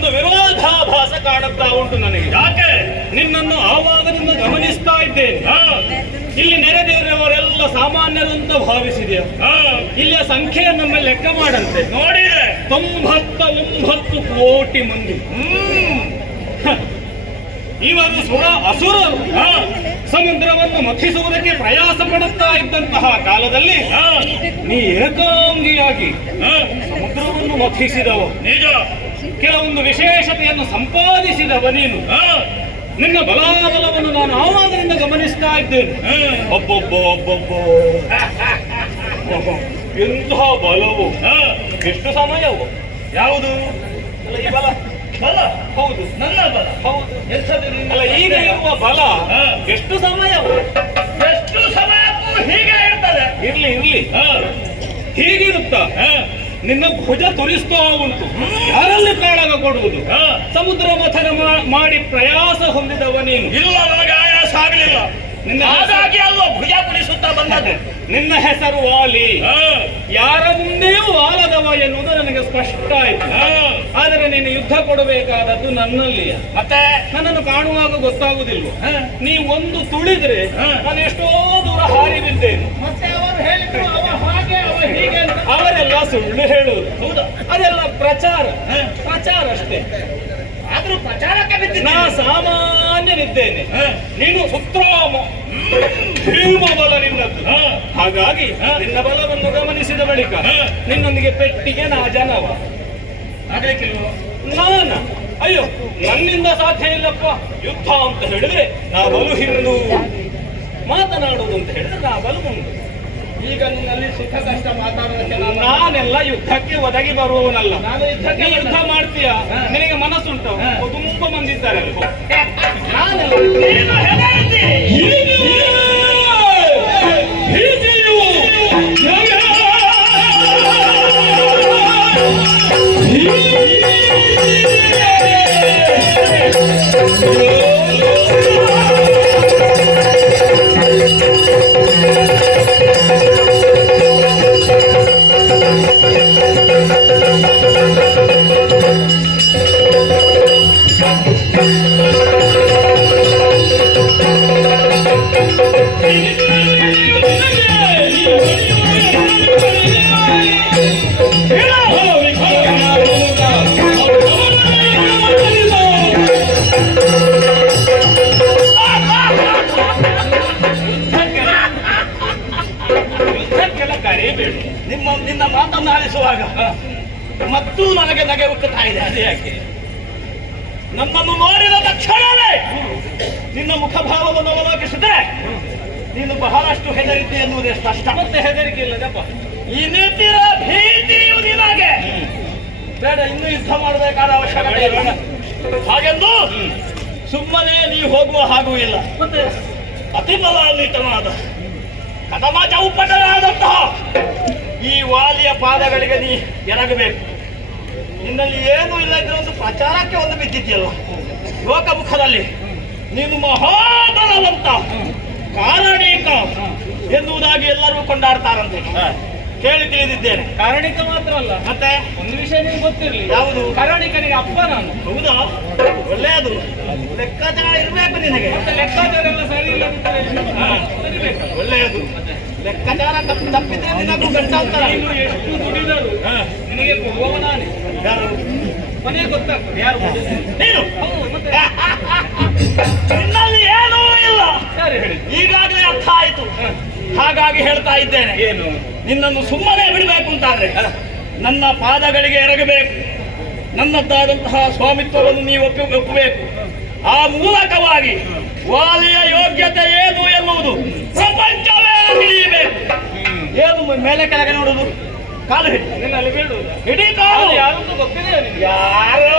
ಒಂದು ವಿರೋಧಾಭಾಸ ಕಾಣುತ್ತಾ ಉಂಟು ನನಗೆ. ಯಾಕೆ? ನಿನ್ನನ್ನು ಆವಾಗದಿಂದ ಗಮನಿಸ್ತಾ ಇದ್ದೇನೆ. ಇಲ್ಲಿ ನೆರೆದಿರುವವರೆಲ್ಲ ಸಾಮಾನ್ಯರಂತ ಭಾವಿಸಿದೆಯಾ? ಇಲ್ಲಿಯ ಸಂಖ್ಯೆಯನ್ನು ನಮ್ಮ ಲೆಕ್ಕ ಮಾಡಂತೆ. ನೋಡಿದ್ರೆ ತೊಂಬತ್ತ ಒಂಬತ್ತು ಕೋಟಿ ಮಂದಿ. ಹ. ಸುರ ಅಸುರರು ಸಮುದ್ರವನ್ನು ಮಥಿಸುವುದಕ್ಕೆ ಪ್ರಯಾಸ ಪಡುತ್ತಾ ಇದ್ದಂತಹ ಕಾಲದಲ್ಲಿ ನೀ ಏಕಾಂಗಿಯಾಗಿ ಸಮುದ್ರವನ್ನು ಮಥಿಸಿದವ. ನಿಜ. ಕೆಲವೊಂದು ವಿಶೇಷತೆಯನ್ನು ಸಂಪಾದಿಸಿದವ ನೀನು. ನಿನ್ನ ಬಲಾಬಲವನ್ನು ನಾನು ಆವಾಗದಿಂದ ಗಮನಿಸ್ತಾ ಇದ್ದೇನೆ. ಒಬ್ಬೊಬ್ಬೋ ಒಬ್ಬೊಬ್ಬ ಎಂತಹ ಬಲವು. ಎಷ್ಟು ಸಮಯವು? ಯಾವುದು? ಈ ಬಲ. ಬಲ. ಹೌದು ನನ್ನ ಬಲ. ಹೌದು ಅಲ್ಲ ಈಗ ಇರುವ ಬಲ. ಎಷ್ಟು ಸಮಯ ಎಷ್ಟು ಸಮಯಕ್ಕೂ ಹೀಗೆ ಇರ್ತದೆ. ಇರ್ಲಿ ಇರ್ಲಿ. ಹಾ, ಹೀಗಿರುತ್ತ? ನಿನ್ನ ಭುಜ ತುರಿಸ್ತಾ ಉಂಟು. ಯಾರಲ್ಲಿ ಕಾಳಗ ಕೊಡುವುದು. ಸಮುದ್ರ ಮಥನ ಮಾಡಿ ಪ್ರಯಾಸ ಹೊಂದಿದವ ನೀನು. ಇಲ್ಲ ನನಗೆ ಆಯಾಸ ಆಗಲಿಲ್ಲ. ಹಾಗಾಗಿ ಅಲ್ವ ಭುಜ ಕುಡಿಸುತ್ತಾ ಬಂದದ್ದು. ನಿನ್ನ ಹೆಸರು ವಾಲಿ. ಯಾರ ಮುಂದೆಯೂ ವಾಲದವ ಎನ್ನುವುದು ನನಗೆ ಸ್ಪಷ್ಟ ಆಯ್ತು. ಆದರೆ ನೀನು ಯುದ್ಧ ಕೊಡಬೇಕಾದದ್ದು ನನ್ನಲ್ಲಿ ಮತ್ತೆ? ನನ್ನನ್ನು ಕಾಣುವಾಗ ಗೊತ್ತಾಗುದಿಲ್ವ. ನೀ ಒಂದು ತುಳಿದ್ರೆ ಹಾ. ನಾನು ಎಷ್ಟೋ ದೂರ ಹಾರಿ ಬಿದ್ದೇನು ಮತ್ತೆ ಅವರು ಹೇಳಿದ್ರು ಅವ ಹಾಗೆ ಅವ ಹೀಗೆ ಅಂತ. ಅವರೆಲ್ಲ ಸುಳ್ಳು ಹೇಳುವುದು. ಹೌದಾ. ಅದೆಲ್ಲ ಪ್ರಚಾರ. ಹಾ. ಪ್ರಚಾರ ಅಷ್ಟೇ. ಆದ್ರೂ ಪ್ರಚಾರಕ್ಕೆ ನಾ ಬಿದ್ದಿದ್ದೀನಿ ನೀನು ಸುತ್ರಾಮ ಭೀಮ ಬಲ ನಿನ್ನದ್ದು ಹಾಗಾಗಿ. ನಿನ್ನ ಬಲವನ್ನು ಗಮನಿಸಿದ ಬಳಿಕ. ನಿನ್ನೊಂದಿಗೆ ಪೆಟ್ಟಿಗೆ ನಾ ಜನವ ಆಗ್ಲಿಕ್ಕಿಲ್ವೋ ನಾನ? ಅಯ್ಯೋ ನನ್ನಿಂದ ಸಾಧ್ಯ ಇಲ್ಲಪ್ಪ. ಯುದ್ಧ ಅಂತ ಹೇಳಿದ್ರೆ ನಾ ಬಲು ಹಿಂದು ಮಾತನಾಡುವುದು ಅಂತ ಹೇಳಿದ್ರೆ ನಾ ಬಲು ಮುಂದು ಈಗ ನಿನ್ನಲ್ಲಿ ಸುಖ ಕಷ್ಟ ಮಾತಾಡೋದಕ್ಕೆ ನಾನು ನಾನೆಲ್ಲ ಯುದ್ಧಕ್ಕೆ ಒದಗಿ ಬರುವವನಲ್ಲ. ನಾನು ಯುದ್ಧಕ್ಕೆ ಯುದ್ಧ ಮಾಡ್ತೀಯ. ನಿನಗೆ ಮನಸ್ಸುಂಟು. ತುಂಬಾ ಮಂದಿ ಇದ್ದಾರೆ ಅಲ್ವೋ ನಾನೆಲ್ಲ ನಿಮ್ಮ ನಿನ್ನ ಮಾತನ್ನು ಆಲಿಸುವಾಗ ಮತ್ತೂ ನನಗೆ ನಗೆ ಉಕ್ಕುತ್ತಾ ಇದೆ. ಅದೇ ಯಾಕೆ? ನಮ್ಮನ್ನು ನೋಡಿದ ತಕ್ಷಣವೇ ನಿನ್ನ ಮುಖಭಾವವನ್ನು ಅವಲೋಕಿಸಿದ್ರೆ ನೀನು ಬಹಳಷ್ಟು ಹೆದರಿದ್ದೆ ಎನ್ನುವುದೇ ಸ್ಪಷ್ಟ. ಮತ್ತೆ ಹೆದರಿಕೆ ಇಲ್ಲದಪ್ಪ. ಈ ನಿಂತಿರ ಭೀತಿಯು ನಿನಗೆ ಬೇಡ ಇನ್ನು ಯುದ್ಧ ಮಾಡಬೇಕಾದ ಅವಶ್ಯಕತೆ ಇಲ್ಲ. ಹಾಗೆಂದು ಸುಮ್ಮನೆ ನೀ ಹೋಗುವ ಹಾಗೂ ಇಲ್ಲ. ಮತ್ತೆ? ಅತಿ ಬಲಾನ್ವಿತನಾದ ಕದಮ ಚೌಪಟನಾದಂತಹ ಈ ವಾಲಿಯ ಪಾದಗಳಿಗೆ ನೀ ಎರಗಬೇಕು. ನಿನ್ನಲ್ಲಿ ಏನು ಇಲ್ಲ ಇದ್ರೆ ಒಂದು ಪ್ರಚಾರಕ್ಕೆ ಒಂದು ಬಿದ್ದಿದ್ಯಲ್ಲ ಲೋಕಮುಖದಲ್ಲಿ ನೀನು ಮಹಾಬಲವಂತ ಕಾರಣೀಕ ಎನ್ನುವುದಾಗಿ ಎಲ್ಲರೂ ಕೊಂಡಾಡ್ತಾರಂತೆ. ಕೇಳಿ ತಿಳಿದಿದ್ದೇನೆ. ಕಾರಣಿಕ ಮಾತ್ರ ಅಲ್ಲ ಮತ್ತೆ? ಒಂದು ವಿಷಯ ನಿಮ್ಗೆ ಗೊತ್ತಿರಲಿ. ಯಾವುದು? ಕಾರಣಿಕನಿಗೆ ಅಪ್ಪ ನಾನು. ಹೌದಾ? ಒಳ್ಳೆಯದು. ಲೆಕ್ಕಾಚಾರ ಇರಬೇಕು ನಿನಗೆ. ಲೆಕ್ಕಾಚಾರ ಎಲ್ಲ ಸರಿ ಇಲ್ಲ ಅಂತ ಹಾ. ಸರಿಬೇಕಲ್ಲ ಒಳ್ಳೆಯದು ಲೆಕ್ಕಾಚಾರ ತಪ್ಪಿ ತಪ್ಪಿದ್ರೆ ಗಂಟಾಂತರ ನೀನು ಎಷ್ಟು ದುಡಿದರು. ನಿನಗೆ ಕೊಡುವವ ಯಾರು? ಮನೆಗೆ ಗೊತ್ತಾಗ್ತದೆ. ಯಾರು. ನೀನು? ನಿನ್ನಲ್ಲಿ ಏನೂ ಇಲ್ಲ. ಹೇಳಿದ್ದು ಈಗಾಗಲೇ ಅರ್ಥ ಆಯಿತು. ಹಾಗಾಗಿ ಹೇಳ್ತಾ ಇದ್ದೇನೆ. ಏನು? ನಿನ್ನನ್ನು ಸುಮ್ಮನೆ ಬಿಡಬೇಕು ಅಂತಾದ್ರೆ ನನ್ನ ಪಾದಗಳಿಗೆ ಎರಗಬೇಕು. ನನ್ನದ್ದಾದಂತಹ ಸ್ವಾಮಿತ್ವವನ್ನು ನೀವು ಒಪ್ಪಿ ಒಪ್ಪಬೇಕು. ಆ ಮೂಲಕವಾಗಿ ವಾಲಿಯ ಯೋಗ್ಯತೆ ಏನು ಎನ್ನುವುದು ಪ್ರಪಂಚವೇ ತಿಳಿಯಬೇಕು. ಏನು ಮೇಲೆ ಕೆಳಗೆ ನೋಡುದು. ಕಾಲು ಹಿಡಿ. ಹಿಡಿ ಕಾಲು. ಯಾರು ಗೊತ್ತಿದೆ ಯಾರೋ